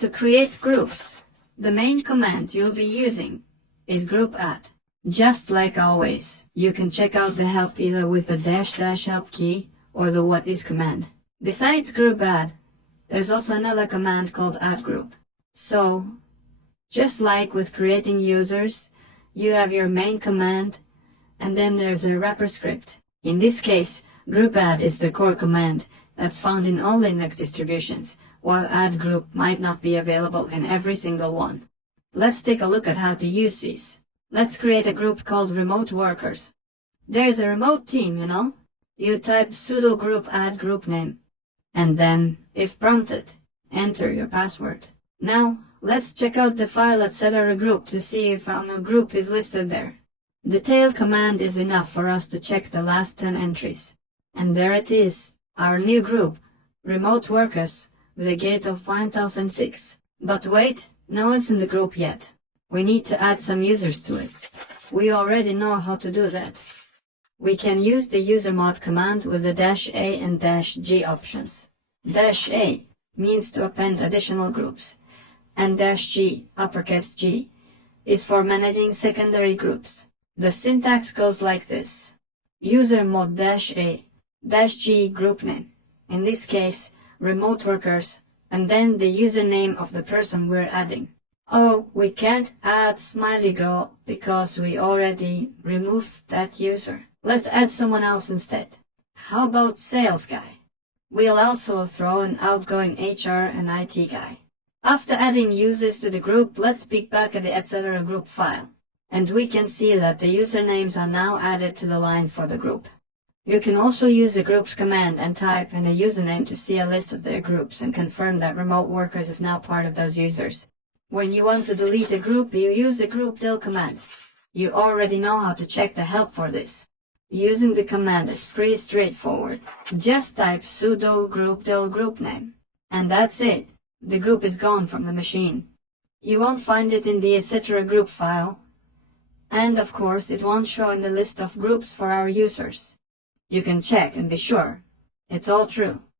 To create groups, the main command you'll be using is group_add. Just like always, you can check out the help either with the -- help key or the what is command. Besides group_add, there's also another command called add_group. So, just like with creating users, you have your main command, and then there's a wrapper script. In this case, group_add is the core command that's found in all Linux distributions, while add_group might not be available in every single one. Let's take a look at how to use these. Let's create a group called remote workers. They're the remote team, you know? You type sudo group add group name, and then, if prompted, enter your password. Now, let's check out the file at setter_group to see if our new group is listed there. The tail command is enough for us to check the last 10 entries. And there it is, our new group, remote workers, with a gate of 1006. But wait, no one's in the group yet. We need to add some users to it. We already know how to do that. We can use the usermod command with the -a and -g options. -a means to append additional groups, and -g, uppercase G, is for managing secondary groups. The syntax goes like this: usermod -a, -g group name, in this case, remote workers, and then the username of the person we're adding. Oh, we can't add smiley girl because we already removed that user. Let's add someone else instead. How about sales guy? We'll also throw an outgoing HR and IT guy. After adding users to the group, let's peek back at the etc.group file. And we can see that the usernames are now added to the line for the group. You can also use the groups command and type in a username to see a list of their groups and confirm that remote workers is now part of those users. When you want to delete a group, you use the groupdel command. You already know how to check the help for this. Using the command is pretty straightforward. Just type sudo groupdel group name. And that's it. The group is gone from the machine. You won't find it in the etc.group file. And of course, it won't show in the list of groups for our users. You can check and be sure. It's all true.